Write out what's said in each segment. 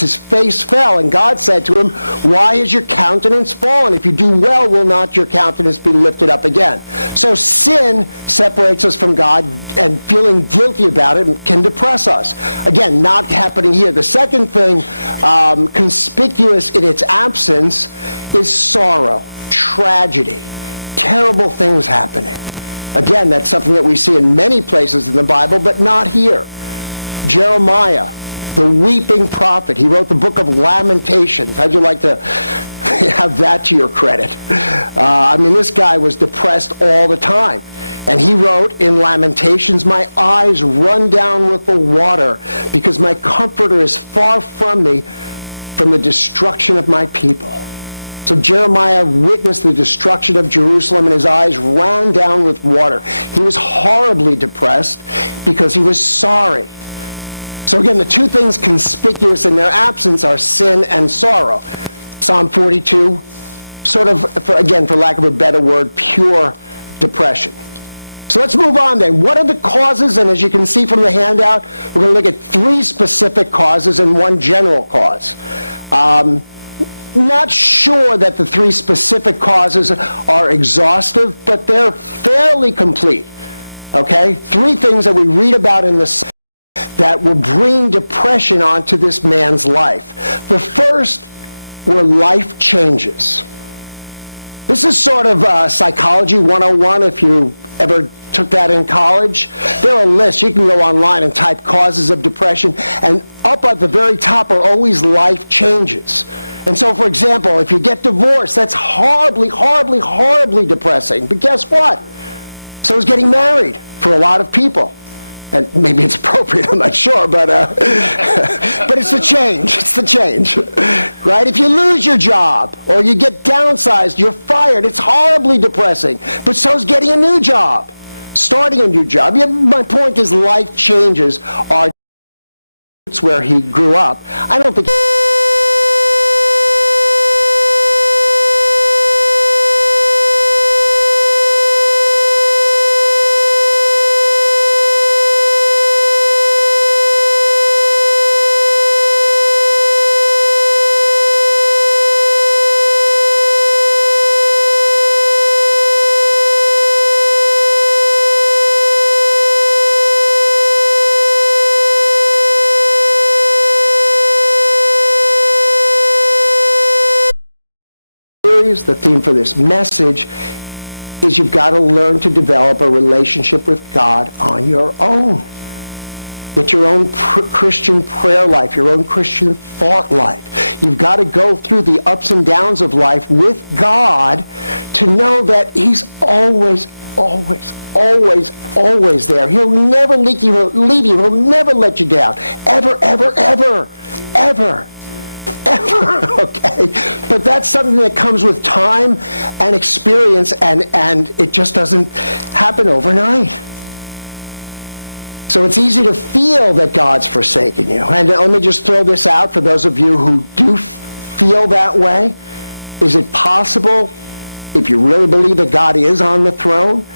his face fell, and God said to him, "Why has your countenance fallen? If you do well, will not your countenance be lifted up again?" So sin separates us from God, and feeling guilty about it can depress us. Again, not happening here. The second thing, conspicuous in its absence, is sorrow, tragedy, terrible things happening. Again, that's something that we see in many places in the Bible, but not here. Jeremiah, the weeping prophet, he wrote the book of Lamentations. How'd you like to have that to your credit? This guy was depressed all the time. And he wrote in Lamentations, "My eyes run down with the water because my comforter is far from me, from the destruction of my people." So Jeremiah witnessed the destruction of Jerusalem, and his eyes ran down with water. He was horribly depressed because he was sorry. So again, the two things conspicuous in their absence are sin and sorrow. Psalm 42, sort of, for lack of a better word, pure depression. So let's move on then. What are the causes? And as you can see from the handout, we're going to look at 3 specific causes and 1 general cause. Not sure that the 3 specific causes are exhaustive, but they're fairly complete. Okay? 3 things that we read about in the that will bring depression onto this man's life. The first were life changes. This is sort of Psychology 101 if you ever took that in college. There are lists. You can go online and type causes of depression, and up at the very top are always life changes. And so, for example, if you get divorced, that's horribly, horribly, horribly depressing. But guess what? So is getting married for a lot of people. And maybe it's appropriate, I'm not sure, but it's the change. It's the change, right? If you lose your job or you get downsized, you're fired, it's horribly depressing. But so's getting a new job, starting a new job. My point is life changes are where he grew up. I don't think the theme for this message is you've got to learn to develop a relationship with God on your own. Get your own Christian prayer life, your own Christian thought life. You've got to go through the ups and downs of life with God to know that He's always, always, always, always there. He'll never leave you. He'll never let you down. Ever, ever, ever, ever. Okay, but that's something that comes with time and experience, and it just doesn't happen overnight. So it's easy to feel that God's forsaken you. And let me just throw this out for those of you who do feel that way. Is it possible, if you really believe that God is on the throne,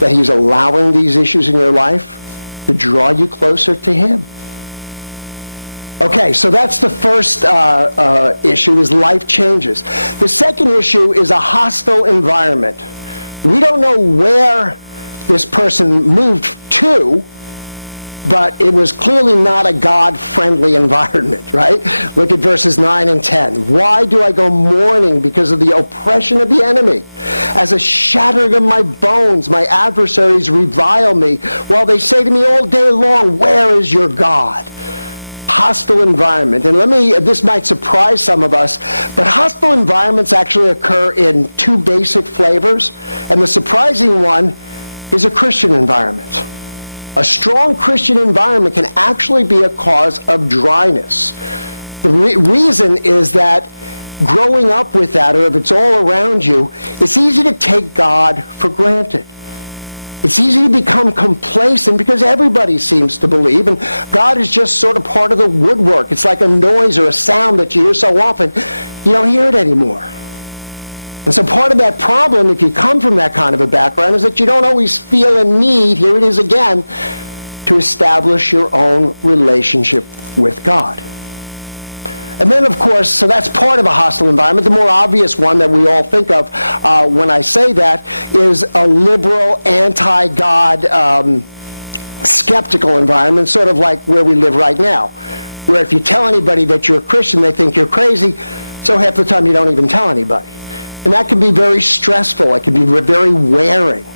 that He's allowing these issues in your life to draw you closer to Him? Okay, so that's the first issue, is life changes. The second issue is a hostile environment. We don't know where this person moved to, but it was clearly not a God-friendly environment, right? Look at verses 9 and 10. "Why do I go mourning because of the oppression of the enemy? As a shattering of my bones, my adversaries revile me, while they say to me all day long, 'Where is your God?'" Hostile environment. And this might surprise some of us, but hostile environments actually occur in 2 basic flavors. And the surprising one is a Christian environment. A strong Christian environment can actually be a cause of dryness. The reason is that growing up with that, or if it's all around you, it's easy to take God for granted. It's easy to become complacent because everybody seems to believe, and God is just sort of part of the woodwork. It's like a noise or a sound that you hear so often, you don't hear it anymore. And so part of that problem, if you come from that kind of a background, is that you don't always feel a need, here it is again, to establish your own relationship with God. And then, of course, so that's part of a hostile environment. The more obvious one that we all think of when I say that is a liberal, anti-God, skeptical environment, sort of like where we live right now, where if you tell anybody that you're a Christian, they think you're crazy, so half the time you don't even tell anybody. And that can be very stressful. It can be very wearing.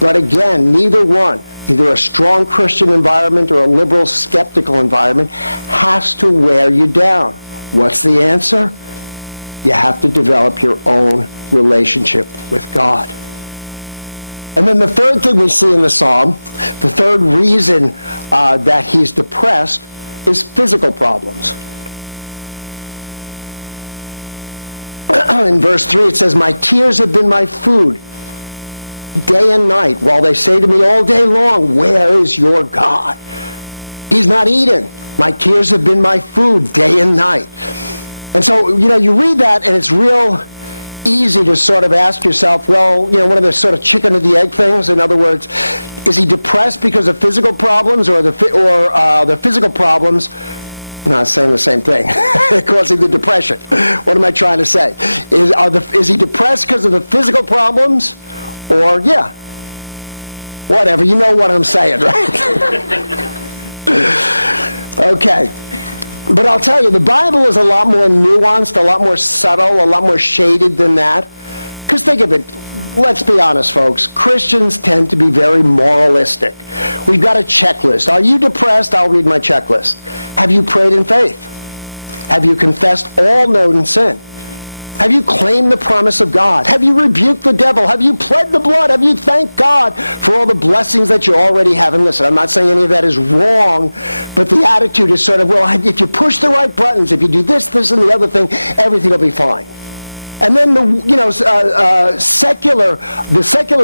But again, neither one, either a strong Christian environment or a liberal, skeptical environment, has to wear you down. What's the answer? You have to develop your own relationship with God. And then the third thing we see in the psalm, the third reason that he's depressed, is physical problems. In verse 3 it says, "My tears have been my food day and night, while they say to me all day long, 'Where is your God?'" He's not eating. My tears have been my food day and night. And so, you read that and it's real easy to sort of ask yourself, well, one of the sort of chicken or the egg things. In other words, is he depressed because of physical problems, or the physical problems, not saying the same thing, causing the depression? What am I trying to say? Is he depressed because of the physical problems, or whatever? You know what I'm saying, right? Okay. But I'll tell you, the Bible is a lot more nuanced, a lot more subtle, a lot more shaded than that. Because think of it, let's be honest, folks. Christians tend to be very moralistic. We've got a checklist. Are you depressed? I'll read my checklist. Have you prayed in faith? Have you confessed all known sin? Have you claimed the promise of God? Have you rebuked the devil? Have you pled the blood? Have you thanked God for all the blessings that you already have? And listen, I'm not saying any of that is wrong, but the attitude is sort of, well, if you push the right buttons, if you do this, and the other thing, everything will be fine. And then the secular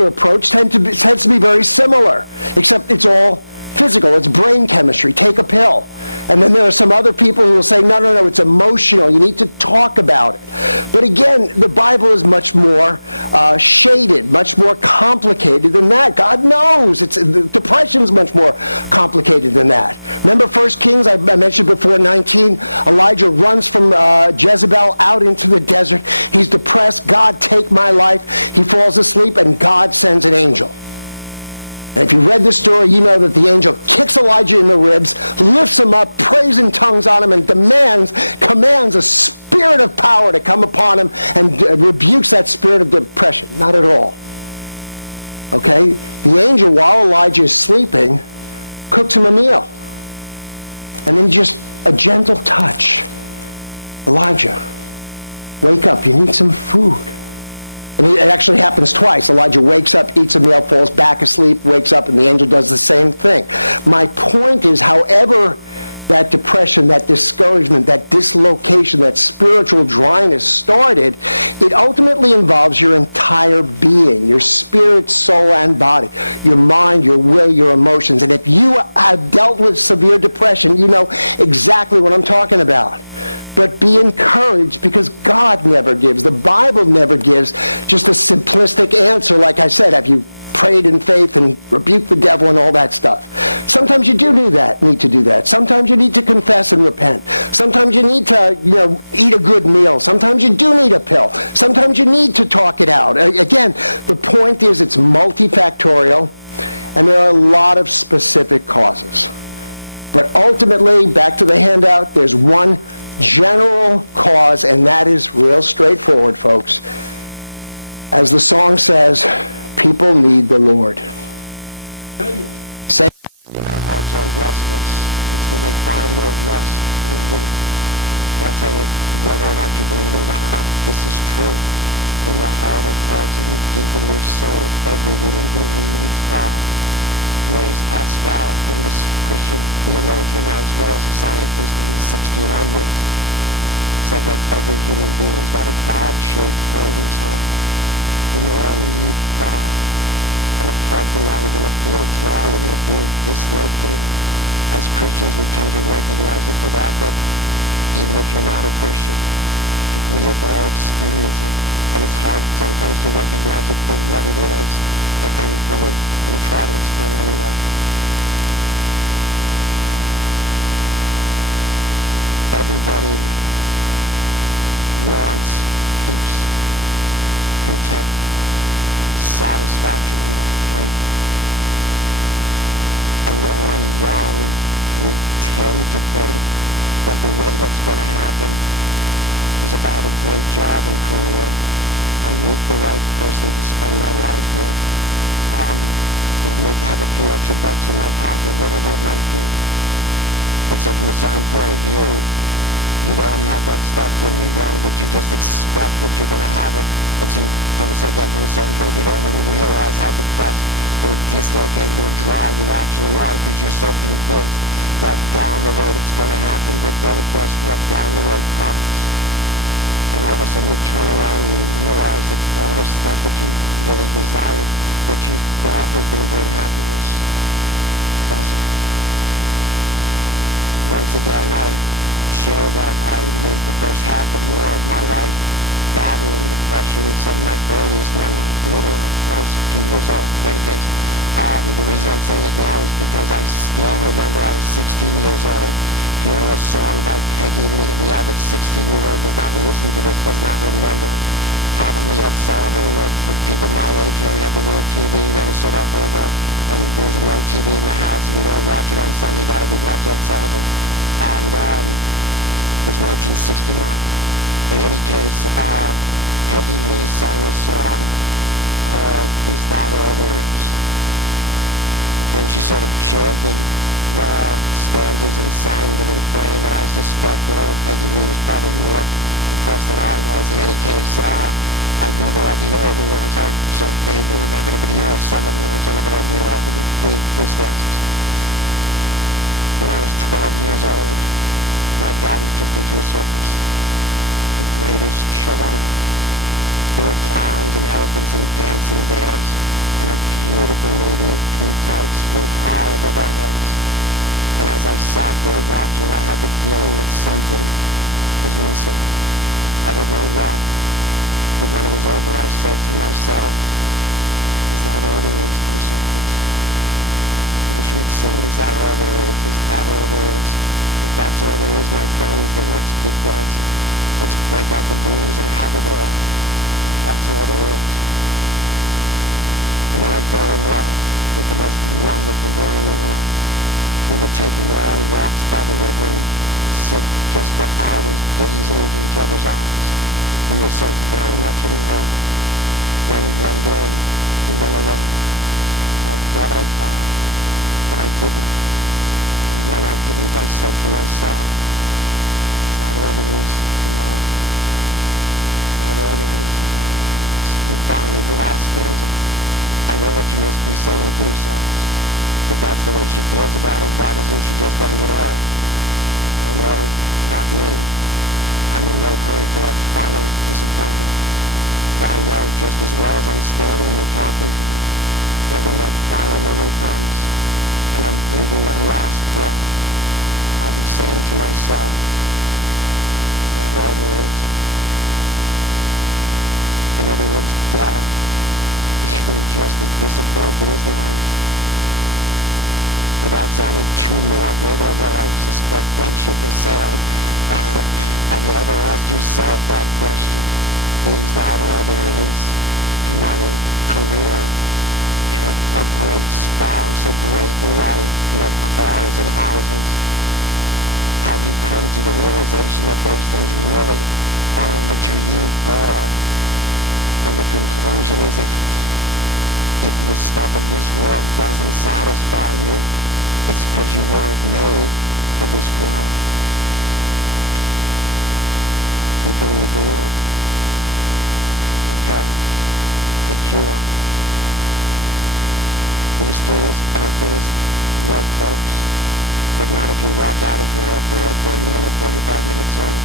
approach tends to be very similar, except it's all physical. It's brain chemistry. Take a pill. And then there are some other people who will say, no, it's emotional. You need to talk about it. But again, the Bible is much more shaded, much more complicated than that. God knows. Depression's much more complicated than that. Remember 1 Kings, I mentioned before, 19, Elijah runs from Jezebel out into the desert. He's depressed. God, take my life. He falls asleep, and God sends an angel. And if you read the story, you know that the angel kicks Elijah in the ribs, lifts him up, prays in tongues on him, and commands a spirit of power to come upon him, and rebukes that spirit of depression. Not at all. Okay? The angel, while Elijah is sleeping, cooks him a meal. And then just a gentle touch. Elijah, wake up. You need some food. And it actually happens twice. Elijah wakes up, eats a meal, falls back asleep, wakes up, and the angel does the same thing. My point is, however that depression, that discouragement, that dislocation, that spiritual dryness started, it ultimately involves your entire being, your spirit, soul, and body, your mind, your will, your emotions. And if you have dealt with severe depression, you know exactly what I'm talking about. But be encouraged, because God never gives, the Bible never gives just a simplistic answer. Like I said, have you prayed in faith and rebuked the devil and all that stuff? Sometimes you need to do that. Sometimes you need to confess and repent. Sometimes you need to, eat a good meal. Sometimes you do need a pill. Sometimes you need to talk it out. Again, the point is it's multifactorial, and there are a lot of specific causes. But ultimately, back to the handout, there's one general cause, and that is real straightforward, folks. As the song says, people need the Lord. Say, our hearts are restless until they find their rest in Him. That's saying whether or not you believe it or not, this is true. In the heart of hearts and deep in your soul, every human being needs God. Blaise Pascal, famous Christian theologian as well as a scientist in the 1600s, said that every human being has got a God-shaped hole in his heart. We all need God. And apart from that, we're going to feel dry, we're going to feel dislocated. As Christians, we tend to recognize it for that, but even if you're not a Christian, we all experience it. And it's hard sometimes to recognize it for what it is. And let me try to explain it anyway. Everybody wants peace, content, satisfaction in life, right? And when we're young, we tend to think that the way that's going to happen is if I have a great job and career, I meet the right person to spend my life with, have a few extra bucks in my pocket, whatever it might be. And so from a certain point of view, you don't have that stuff when you're young, but you just expect that you're going to have it. And so from a certain point, you don't even realize how depressed or dislocated or dry you actually are because you're so convinced that down the road it's going to happen. But then guess what? Down the road comes. And all of a sudden you turn around and you realize that all the stuff that you really desired, that you thought was going to bring happiness, doesn't. Once again, I share that I lived the first half or more of my life battling depression. Some of my earliest memories, literally, when I was a few years old. In any case, the reason I'm saying it now is because I still remember I was 16 years old, hearing a song by Peggy Lee. The average 16-year-old does not listen to this, does not remember it. Probably Ed Sullivan with people my age. You know, we had the little TV that was sort of oval, and there was one TV in the house, and we'd all watch it on Sunday night. We'd watch Ed Sullivan. And it was 1969. In any case, Peggy Lee sang a song called Is That All There Is? And she sort of chanted the stanzas and sang the refrain, and I suspect that old Peggy Lee was probably more depressed than I was. In any case, I Google, I can hear the lyrics. I sort of vaguely remember it, but here are some of the lyrics. I'm not going to read all of the three stanzas. When I was 12 years old, my daddy took me to a circus, the greatest show on earth. There were clowns and elephants and dancing bears, and a beautiful lady in pink tights flew high above our heads. And as I sat there watching, I had the feeling that something was missing. I don't know what. But when it was over, I said to myself, is that all there is to the circus? And she would sing, is that all there is? Is that all there is? If that's all there is, my friends, then let's keep dancing. Let's break out the blues and have it all. That's all there is. And then I fell in love with the most wonderful boy in the world. We would take long walks by the river and sit just for hours gazing into each other's eyes. We were so very much in love. Then one day, we went away. I thought I'd die, but I didn't. And when I didn't, I said to myself, is that all there is to love? Is that all there is? And finally, the last stanza. I know what you must be saying to yourselves. If that's the way she feels about it, why doesn't she just end it all? Oh no, not me. I'm in no hurry for that final disappointment. But I know just as well as I'm standing here talking to you, that when that final moment comes, and I'm breathing my last breath, I'll be saying to myself, is that all there is? In other words, death is just as disappointing as life. Without sounding too morbid, although I suspect that ship has sailed, have you ever asked yourself that question? Is that all there is? Money, career, a great spouse, a great life, cars and houses? Have you come to the realization that those things really aren't what you're here for? And the conclusion is if the stuff of this world doesn't satisfy you, it's because you weren't made for this world. People need the Lord. Okay. The cure. These three things work, folks. But not if you walk out of here after a 30-minute, 35-minute sermon.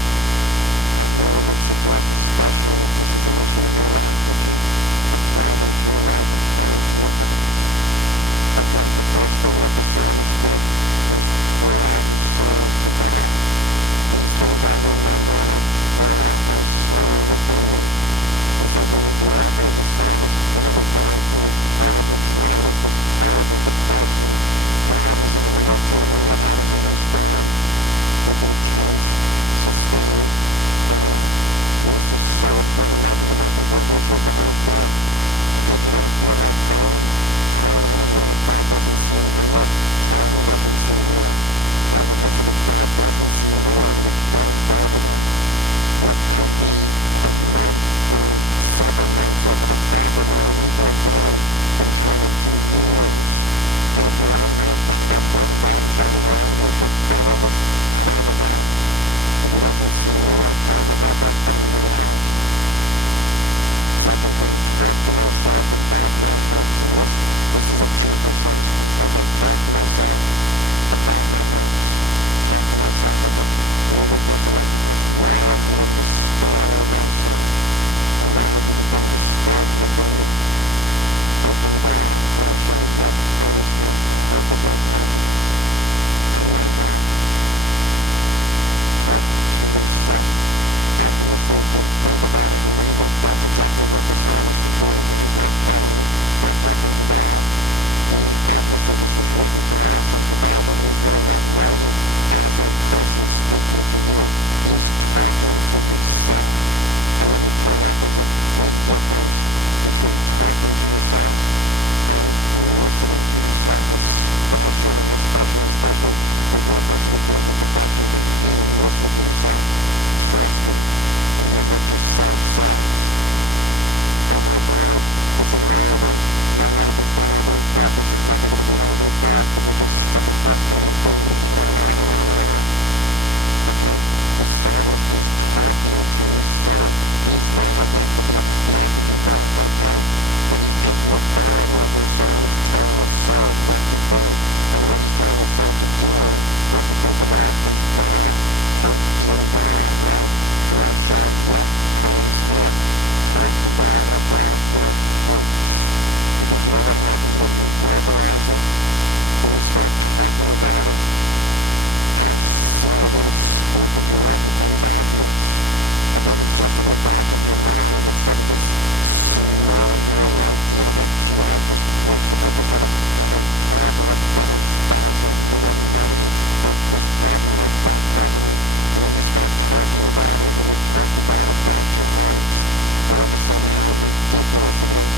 I really would suggest, especially if this is an issue in your life, that you apply them to your life, apply them to your hearts. Okay, the first thing that the psalmist did was pour out his soul to God. These things I remember, and I pour out my soul within me. And so the author of the psalm is really going through this horrible dryness, this horrible depression. God isn't real to him, and yet how does he respond? With intense, sustained prayer. This is so important. It might be the most important issue of the whole day. Okay, if you don't feel like praying, pray anyway. If God doesn't seem real, tell him he doesn't seem real. Right? And listen, if God doesn't seem real, you don't go to him. What could be a month or several months of a problem or a week or a day can turn into years. Okay, if you're angry at God, go to God and tell him you're angry. If you're prayerless, pray about it. If he doesn't seem real, tell him about that unreality. Second thing, talk to myself about my hopes. And this is a twofer, so to speak. Okay, talk to myself about my hopes. Talk to myself. Okay, let me read verse 11 first. Why are you in despair, O my soul? And why have you become disturbed within me? Hope in God, for I shall yet praise him, the hope of my countenance and my God. Talk to yourself. Obviously, if you think about it and read it, that's exactly what the psalmist is doing here. He's not praying. He's not talking to God. Obviously, this was written for us as the Bible, but he's really not writing as a person speaking to you. He's talking to himself. And let me point out there's a big difference between talking to yourself and listening to yourself, especially if you're a person who deals with depression, because you listen to yourself. Trust me. And here's what yourself says. Oh my God, this is horrible. My life is terrible. God, this is never going to be over. God, could you just set the best thing and going on and on and on. Okay? The psalmist is talking to his soul. He's not, again, you have to do both, okay? But he's taking authority over his soul. He's telling his soul what to think. And what he's telling his soul to do, what to think about, is God. Hope in God, right? For I shall yet praise him. Talk to God about your hopes. Because you know what happens when you verbalize it? When you start talking about it, how silly and stupid you are becomes obvious. Okay, but just in the back of your mind, it's sort of this smoldering idea that, gee, I just wish if I just had a better job or a better spouse or more money or this problem or that problem. And when you start talking about it, when you talk to God about your hopes, all of a sudden how ridiculous it is.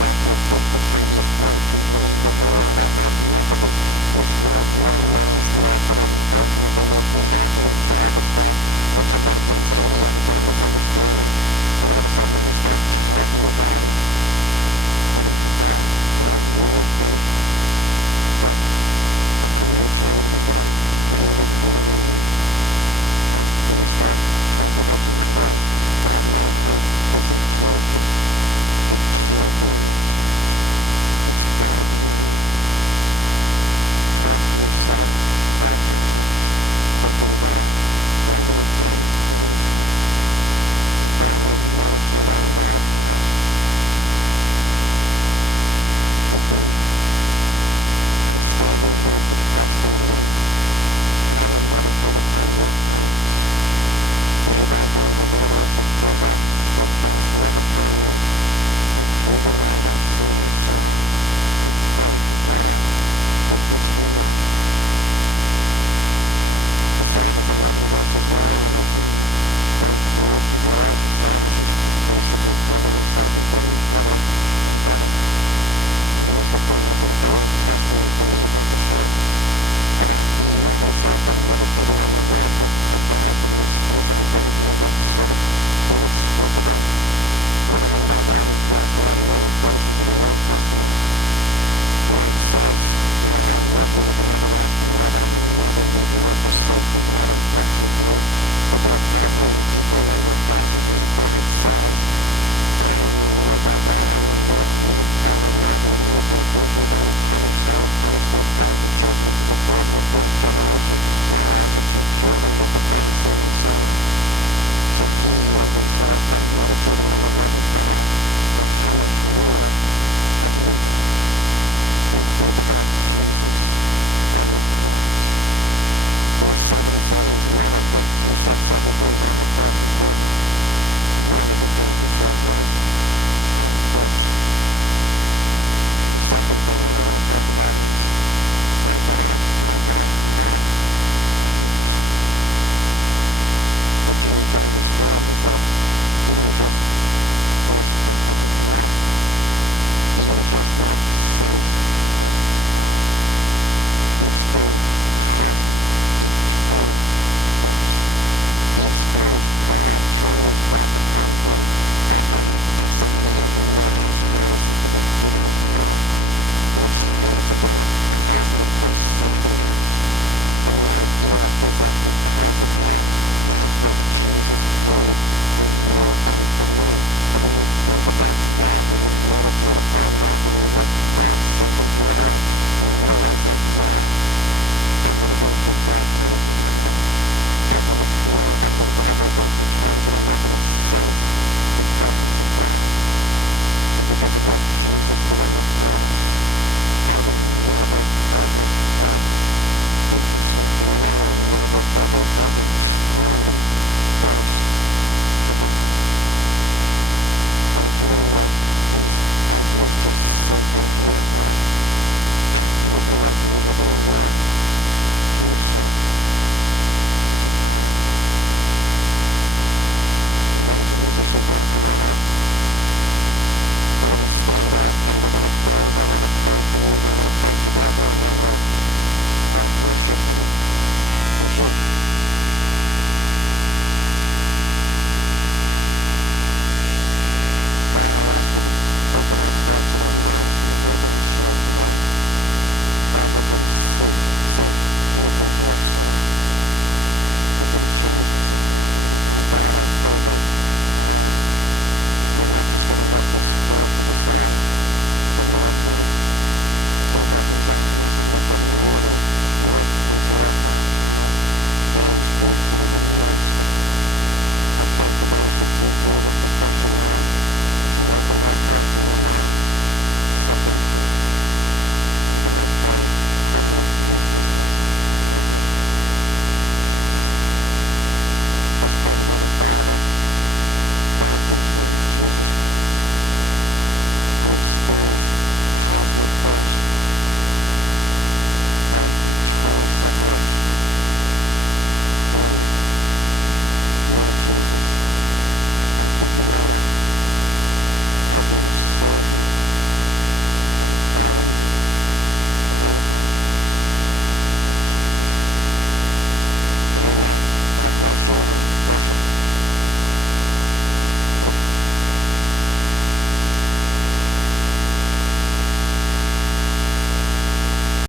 Back to the previous point, people need the Lord. I'm not here for this world. Really, money's not going to ultimately make me happy. A job, a spouse, I'm not against any of it. Don't misunderstand me. But all of a sudden, when you start talking about it, wait a minute, God, do I really think that a career change is what I really, really need? Right? When you start talking about it, you realize, God, my hope isn't can't. It can't be in those things. It's got to be in you. Talk to yourself about your hopes. Hope in God. So I will again praise him. And finally, meditate on God's love. I'm standing here depressed and gloomy, but I will meditate upon your kindness. Day by day, the Lord also pours out his steadfast love upon me. And through the night I sing his song and pray to God who gives me life. The psalm is 11 verses long, and as you go through it, you realize the psalmist is basically healing himself. He's getting better and better. And here's the thing, as an Old Testament believer, the psalmist, he healed himself by meditating on the love of God, but in a certain point of view, that's sort of inexplicable. What I mean by that is, yes, there are many places in the Old Testament where it says, I love you with an everlasting love. I will never leave you or forsake you no matter what you do. But there are probably an equal number of passages where it says, I am the Lord thy God. I will not leave the guilty unpunished. I will punish the children to the third and the fourth generation. My eyes are too pure to look upon sin, and so on. So he healed himself by meditating on the love of God. But how much more have we done? You think about Jesus on the cross. There are 7 sayings. He said 7 things on the cross recorded. One of the things he said was, I'm thirst. And the second thing that I want to talk about is, my God, why have you forsaken me? What you need to understand is that you didn't just thirst for a cup of water. You didn't just not sense the presence of God. You experienced cosmic, eternal thirst. He experienced God turning his back upon him and something they had never experienced since the beginning of time. They experienced again a cosmic forsakenness. And the idea is that because of that, that's what Jesus did for you and for me. And when you think about that, when you meditate upon that, when you let that sink into your heart, you realize that, yeah, I'm going to go through dry periods of my life. I'm going to go through times when I'm not going to sense the presence of God. And because of what Jesus did on the cross, I will never, ever, ever be forsaken, and I will never, ever, ever truly thirst for God. And if you will let these ideas just sink into your heart, it will be like living water to your soul. But you've got it. And then if the musicians want to come on up, why don't we stand up and we're going to close. I want to pray for you. We're going to pray together, and then we'll worship and conclude. God, I ask you to open our hearts and our minds to the word that we share today. God, let them sink deep into our soul. Let them change us, oh Lord. And God, I pray that we're not just going to let this fall to the side, but Lord, we'll think of these ideas and let them really work into our hearts and gaze roots and even months to come. I pray for those who deal with depression now, that you open their hearts and their minds, set them free. And even I pray, I'd like to use this message for your good. In Jesus' name. Let's pray together. Father, thank you for Jesus Christ, who experienced cosmic thirst and eternal separation for me. Lord Jesus, I give you my life. Help me to serve you and follow you all of my days. In Jesus' name. Amen. God bless you and worship.